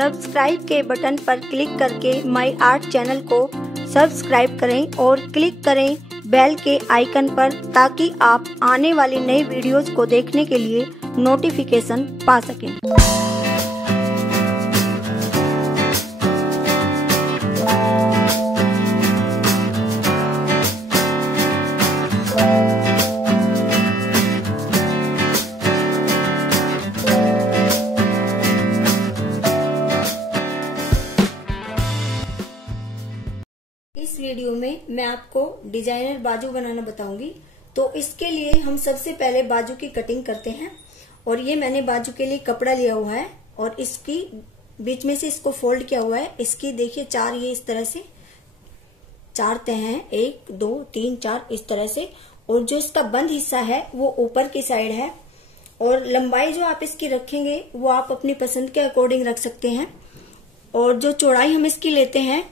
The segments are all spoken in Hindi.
सब्सक्राइब के बटन पर क्लिक करके माई आर्ट चैनल को सब्सक्राइब करें और क्लिक करें बेल के आइकन पर, ताकि आप आने वाली नई वीडियोज़ को देखने के लिए नोटिफिकेशन पा सकें। इस वीडियो में मैं आपको डिजाइनर बाजू बनाना बताऊंगी। तो इसके लिए हम सबसे पहले बाजू की कटिंग करते हैं। और ये मैंने बाजू के लिए कपड़ा लिया हुआ है और इसकी बीच में से इसको फोल्ड किया हुआ है। इसकी देखिए चार, ये इस तरह से चार तह हैं, 1 2 3 4 इस तरह से। और जो इसका बंद हिस्सा है वो ऊपर की साइड है। और लंबाई जो आप इसकी रखेंगे वो आप अपनी पसंद के अकॉर्डिंग रख सकते हैं। और जो चौड़ाई हम इसकी लेते हैं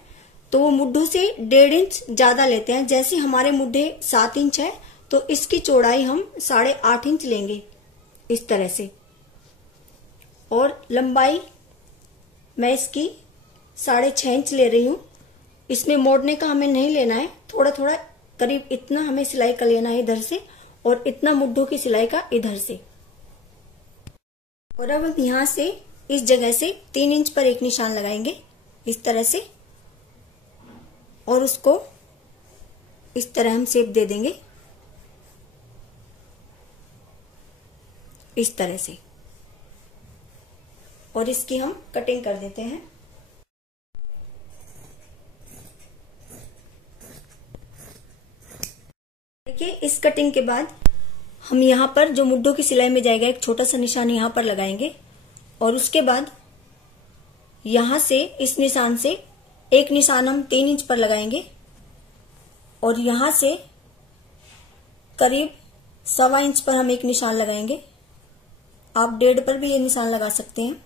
तो वो मुड्ढों से 1.5 इंच ज्यादा लेते हैं। जैसे हमारे मुड्ढे 7 इंच है तो इसकी चौड़ाई हम 8.5 इंच लेंगे इस तरह से। और लंबाई मैं इसकी 6.5 इंच ले रही हूँ। इसमें मोड़ने का हमें नहीं लेना है, थोड़ा थोड़ा करीब इतना हमें सिलाई का लेना है इधर से, और इतना मुड्ढों की सिलाई का इधर से। और अब हम यहाँ से इस जगह से 3 इंच पर एक निशान लगाएंगे इस तरह से। और उसको इस तरह हम शेप दे देंगे इस तरह से। और इसकी हम कटिंग कर देते हैं। देखिए इस कटिंग के बाद हम यहाँ पर जो मुड्ढों की सिलाई में जाएगा एक छोटा सा निशान यहाँ पर लगाएंगे। और उसके बाद यहां से इस निशान से एक निशान हम 3 इंच पर लगाएंगे। और यहां से करीब 1.25 इंच पर हम एक निशान लगाएंगे। आप 1.5 पर भी ये निशान लगा सकते हैं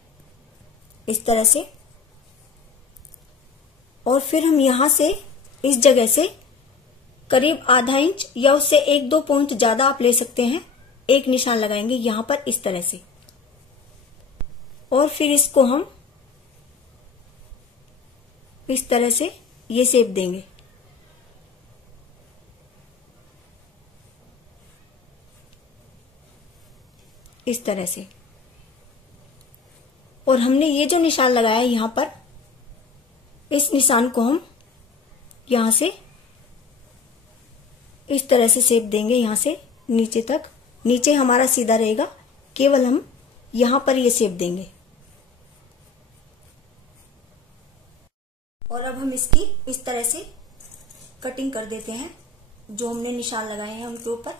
इस तरह से। और फिर हम यहां से इस जगह से करीब आधा इंच या उससे 1-2 पॉइंट ज्यादा आप ले सकते हैं, एक निशान लगाएंगे यहां पर इस तरह से। और फिर इसको हम इस तरह से ये शेप देंगे। इस तरह से। और हमने ये जो निशान लगाया है यहां पर, इस निशान को हम यहां से इस तरह से शेप देंगे यहां से नीचे तक। नीचे हमारा सीधा रहेगा, केवल हम यहां पर ये शेप देंगे। और अब हम इसकी इस तरह से कटिंग कर देते हैं जो हमने निशान लगाए हैं उनके ऊपर।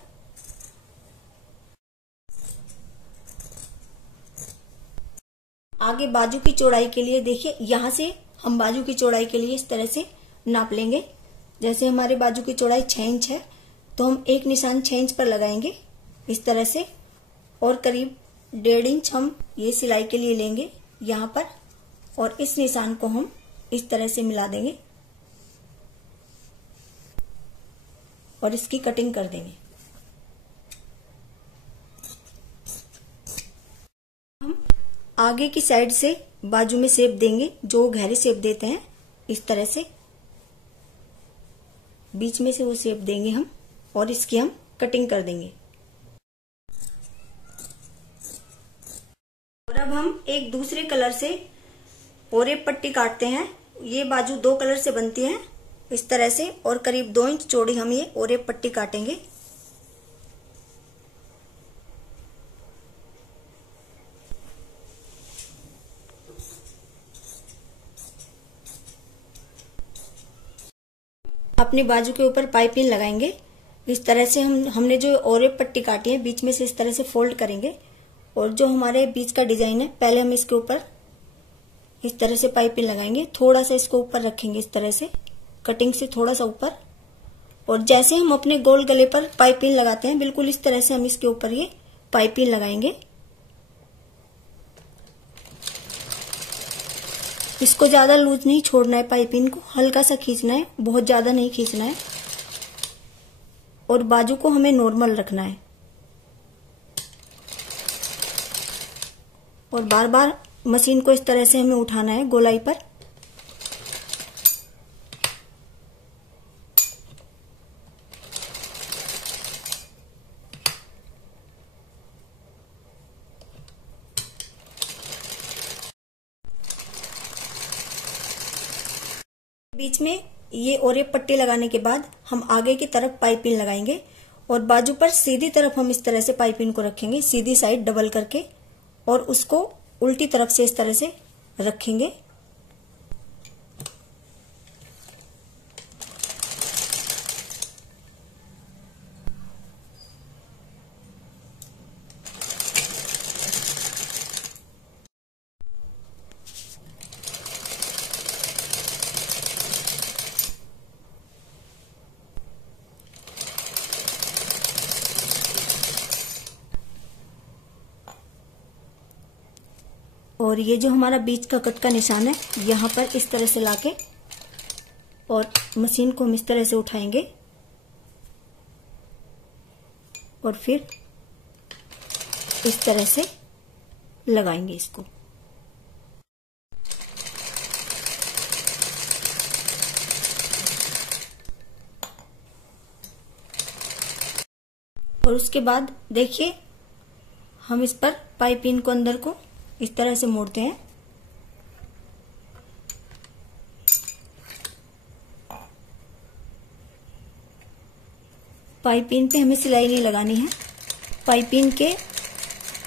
आगे बाजू की चौड़ाई के लिए देखिए यहां से हम बाजू की चौड़ाई के लिए इस तरह से नाप लेंगे। जैसे हमारे बाजू की चौड़ाई 6 इंच है तो हम एक निशान 6 इंच पर लगाएंगे इस तरह से। और करीब 1.5 इंच हम ये सिलाई के लिए लेंगे यहां पर। और इस निशान को हम इस तरह से मिला देंगे और इसकी कटिंग कर देंगे। हम आगे की साइड से बाजू में शेप देंगे, जो गहरी शेप देते हैं इस तरह से। बीच में से वो शेप देंगे हम और इसकी हम कटिंग कर देंगे। और अब हम एक दूसरे कलर से ओरेप पट्टी काटते हैं। ये बाजू 2 कलर से बनती है इस तरह से। और करीब 2 इंच चौड़ी हम ये ओरेप पट्टी काटेंगे। अपने बाजू के ऊपर पाइपिंग लगाएंगे इस तरह से। हमने जो ओरेप पट्टी काटी है बीच में से इस तरह से फोल्ड करेंगे। और जो हमारे बीच का डिजाइन है पहले हम इसके ऊपर इस तरह से पाइपिंग लगाएंगे। थोड़ा सा इसको ऊपर रखेंगे इस तरह से, कटिंग से थोड़ा सा ऊपर। और जैसे हम अपने गोल गले पर पाइपिंग लगाते हैं बिल्कुल इस तरह से हम इसके ऊपर ये पाइपिंग लगाएंगे। इसको ज्यादा लूज नहीं छोड़ना है, पाइपिंग को हल्का सा खींचना है, बहुत ज्यादा नहीं खींचना है। और बाजू को हमें नॉर्मल रखना है। और बार बार मशीन को इस तरह से हमें उठाना है गोलाई पर। बीच में ये और ये पट्टी लगाने के बाद हम आगे की तरफ पाइपिंग लगाएंगे और बाजू पर सीधी तरफ हम इस तरह से पाइपिंग को रखेंगे, सीधी साइड डबल करके, और उसको उल्टी तरफ से इस तरह से रखेंगे। और ये जो हमारा बीच का कट का निशान है, यहाँ पर इस तरह से लाके और मशीन को हम इस तरह से उठाएंगे और फिर इस तरह से लगाएंगे इसको। और उसके बाद देखिए हम इस पर पाइपिंग को अंदर को इस तरह से मोड़ते हैं। पाइपिंग पे हमें सिलाई नहीं लगानी है, पाइपिंग के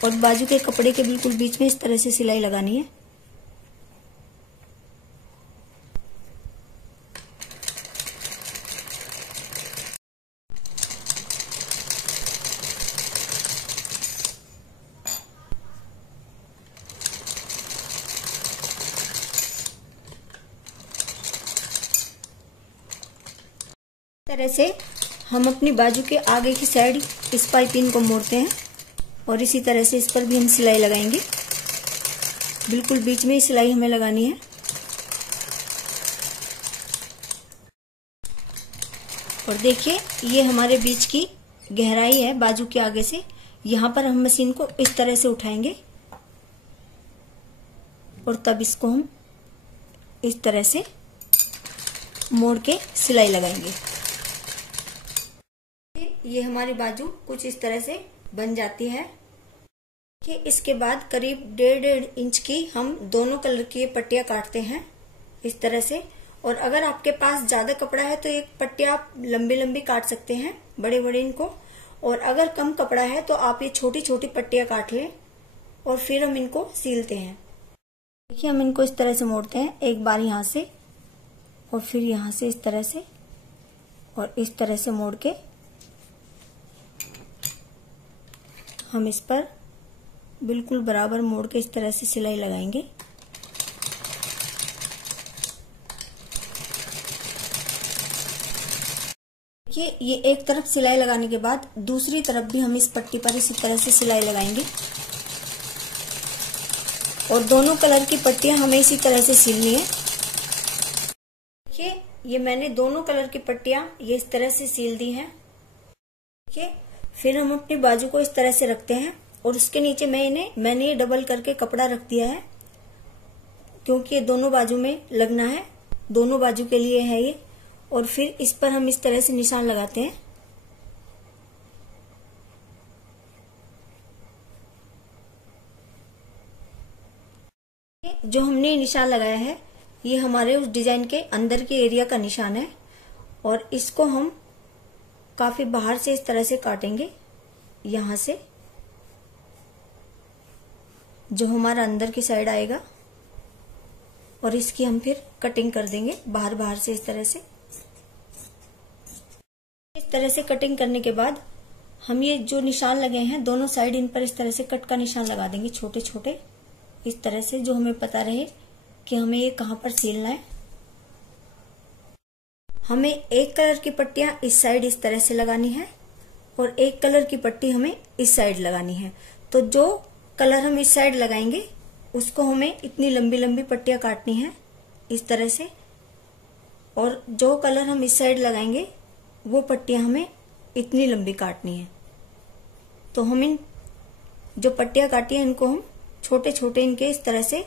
और बाजू के कपड़े के बिल्कुल बीच में इस तरह से सिलाई लगानी है। तरह से हम अपनी बाजू के आगे की साइड इस पाइपिंग को मोड़ते हैं और इसी तरह से इस पर भी हम सिलाई लगाएंगे। बिल्कुल बीच में ही सिलाई हमें लगानी है। और देखिए ये हमारे बीच की गहराई है बाजू के आगे से। यहाँ पर हम मशीन को इस तरह से उठाएंगे और तब इसको हम इस तरह से मोड़ के सिलाई लगाएंगे। ये हमारी बाजू कुछ इस तरह से बन जाती है। देखिए इसके बाद करीब 1.5 इंच की हम दोनों कलर की ये पट्टियां काटते हैं इस तरह से। और अगर आपके पास ज्यादा कपड़ा है तो एक पट्टियां आप लंबी लंबी काट सकते हैं, बड़े बड़े इनको। और अगर कम कपड़ा है तो आप ये छोटी छोटी पट्टियां काट लें और फिर हम इनको सीलते हैं। देखिए हम इनको इस तरह से मोड़ते हैं, एक बार यहाँ से और फिर यहाँ से इस तरह से और इस तरह से मोड़ के हम इस पर बिल्कुल बराबर मोड़ के इस तरह से सिलाई लगाएंगे। देखिए ये एक तरफ सिलाई लगाने के बाद दूसरी तरफ भी हम इस पट्टी पर इसी तरह से सिलाई लगाएंगे और दोनों कलर की पट्टियां हमें इसी तरह से सिलनी है। देखिए ये मैंने दोनों कलर की पट्टियां ये इस तरह से सिल दी हैं। देखिए फिर हम अपनी बाजू को इस तरह से रखते हैं और उसके नीचे मैंने ये डबल करके कपड़ा रख दिया है क्योंकि ये दोनों बाजू में लगना है, दोनों बाजू के लिए है ये। और फिर इस पर हम इस तरह से निशान लगाते हैं। जो हमने निशान लगाया है ये हमारे उस डिजाइन के अंदर के एरिया का निशान है और इसको हम काफी बाहर से इस तरह से काटेंगे, यहां से जो हमारा अंदर की साइड आएगा और इसकी हम फिर कटिंग कर देंगे बाहर बाहर से इस तरह से। इस तरह से कटिंग करने के बाद हम ये जो निशान लगे हैं दोनों साइड इन पर इस तरह से कट का निशान लगा देंगे छोटे छोटे इस तरह से, जो हमें पता रहे कि हमें ये कहां पर सिलना है। हमें एक कलर की पट्टियां इस साइड इस तरह से लगानी है और एक कलर की पट्टी हमें इस साइड लगानी है। तो जो कलर हम इस साइड लगाएंगे उसको हमें इतनी लंबी लंबी पट्टियां काटनी है इस तरह से, और जो कलर हम इस साइड लगाएंगे वो पट्टियां हमें इतनी लंबी काटनी है। तो हम इन जो पट्टियां काटी हैं इनको हम छोटे छोटे इनके इस तरह से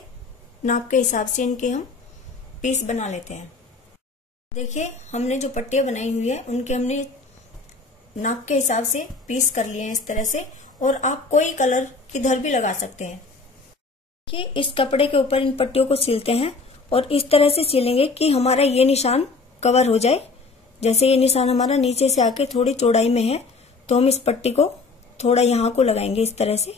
नाप के हिसाब से इनके हम पीस बना लेते हैं। देखिए हमने जो पट्टियां बनाई हुई है उनके हमने नाप के हिसाब से पीस कर लिए हैं इस तरह से। और आप कोई कलर किधर भी लगा सकते हैं। देखिए इस कपड़े के ऊपर इन पट्टियों को सिलते हैं और इस तरह से सिलेंगे कि हमारा ये निशान कवर हो जाए। जैसे ये निशान हमारा नीचे से आके थोड़ी चौड़ाई में है तो हम इस पट्टी को थोड़ा यहाँ को लगाएंगे इस तरह से।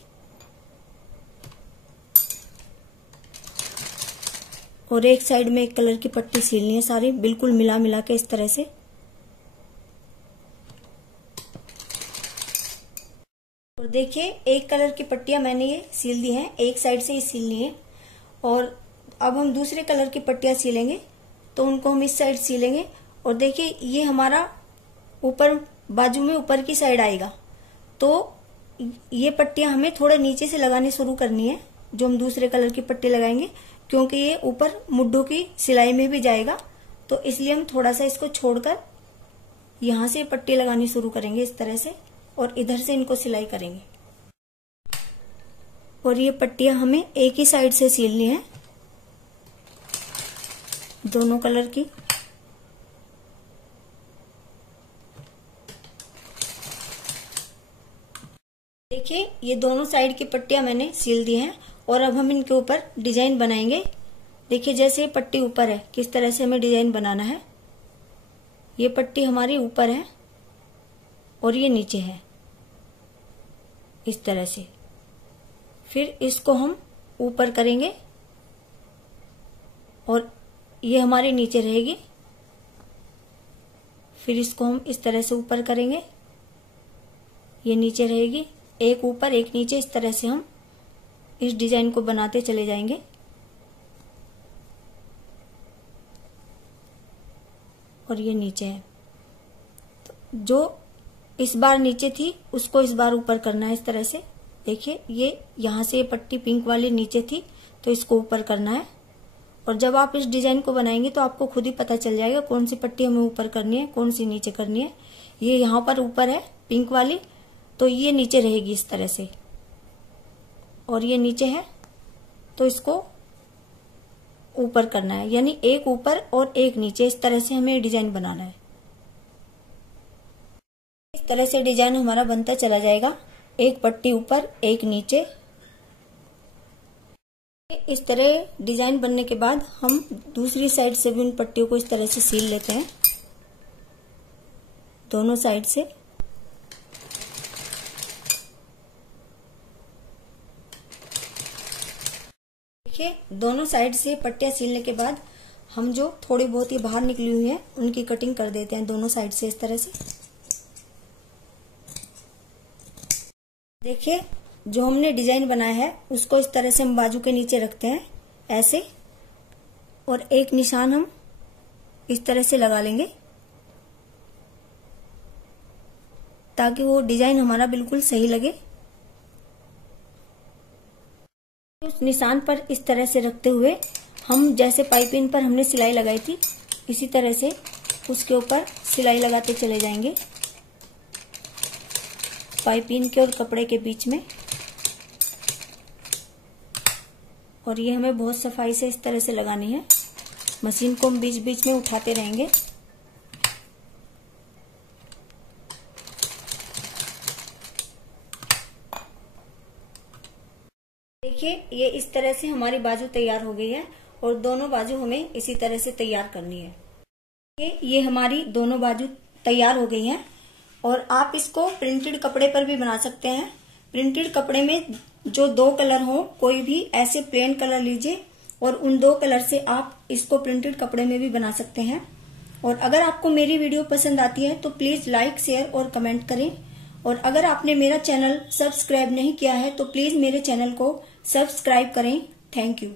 और एक साइड में एक कलर की पट्टी सिलनी है सारी बिल्कुल मिला मिला के इस तरह से। और देखिए एक कलर की पट्टियां मैंने ये सिल दी हैं, एक साइड से ही सिलनी है। और अब हम दूसरे कलर की पट्टियां सिलेंगे तो उनको हम इस साइड सिलेंगे। और देखिए ये हमारा ऊपर बाजू में ऊपर की साइड आएगा तो ये पट्टियां हमें थोड़ा नीचे से लगानी शुरू करनी है जो हम दूसरे कलर की पट्टी लगाएंगे, क्योंकि ये ऊपर मुड्ढों की सिलाई में भी जाएगा। तो इसलिए हम थोड़ा सा इसको छोड़कर यहां से पट्टी लगानी शुरू करेंगे इस तरह से और इधर से इनको सिलाई करेंगे। और ये पट्टियां हमें एक ही साइड से सिलनी है दोनों कलर की। देखिए ये दोनों साइड की पट्टियां मैंने सिल दी हैं और अब हम इनके ऊपर डिजाइन बनाएंगे। देखिए जैसे पट्टी ऊपर है किस तरह से हमें डिजाइन बनाना है। ये पट्टी हमारी ऊपर है और ये नीचे है इस तरह से। फिर इसको हम ऊपर करेंगे और ये हमारे नीचे रहेगी। फिर इसको हम इस तरह से ऊपर करेंगे, ये नीचे रहेगी। एक ऊपर एक नीचे इस तरह से हम इस डिजाइन को बनाते चले जाएंगे। और ये नीचे है तो जो इस बार नीचे थी उसको इस बार ऊपर करना है इस तरह से। देखिए ये यहां से ये पट्टी पिंक वाली नीचे थी तो इसको ऊपर करना है। और जब आप इस डिजाइन को बनाएंगे तो आपको खुद ही पता चल जाएगा कौन सी पट्टी हमें ऊपर करनी है कौन सी नीचे करनी है। ये यहाँ पर ऊपर है पिंक वाली तो ये नीचे रहेगी इस तरह से। और ये नीचे है तो इसको ऊपर करना है, यानी एक ऊपर और एक नीचे इस तरह से हमें डिजाइन बनाना है। इस तरह से डिजाइन हमारा बनता चला जाएगा, एक पट्टी ऊपर एक नीचे। इस तरह डिजाइन बनने के बाद हम दूसरी साइड से भी उन पट्टियों को इस तरह से सील लेते हैं दोनों साइड से। देखिए दोनों साइड से पट्टियां सीलने के बाद हम जो थोड़ी बहुत ही बाहर निकली हुई है उनकी कटिंग कर देते हैं दोनों साइड से इस तरह से। देखिए जो हमने डिजाइन बनाया है उसको इस तरह से हम बाजू के नीचे रखते हैं ऐसे। और एक निशान हम इस तरह से लगा लेंगे ताकि वो डिजाइन हमारा बिल्कुल सही लगे। उस निशान पर इस तरह से रखते हुए हम जैसे पाइपिंग पर हमने सिलाई लगाई थी इसी तरह से उसके ऊपर सिलाई लगाते चले जाएंगे पाइपिंग के और कपड़े के बीच में। और ये हमें बहुत सफाई से इस तरह से लगानी है। मशीन को हम बीच बीच में उठाते रहेंगे। देखिए ये इस तरह से हमारी बाजू तैयार हो गई है और दोनों बाजू हमें इसी तरह से तैयार करनी है। ये हमारी दोनों बाजू तैयार हो गई हैं और आप इसको प्रिंटेड कपड़े पर भी बना सकते हैं। प्रिंटेड कपड़े में जो दो कलर हो कोई भी ऐसे प्लेन कलर लीजिए और उन दो कलर से आप इसको प्रिंटेड कपड़े में भी बना सकते हैं। और अगर आपको मेरी वीडियो पसंद आती है तो प्लीज लाइक शेयर और कमेंट करें। और अगर आपने मेरा चैनल सब्सक्राइब नहीं किया है तो प्लीज मेरे चैनल को सब्सक्राइब करें। Thank you.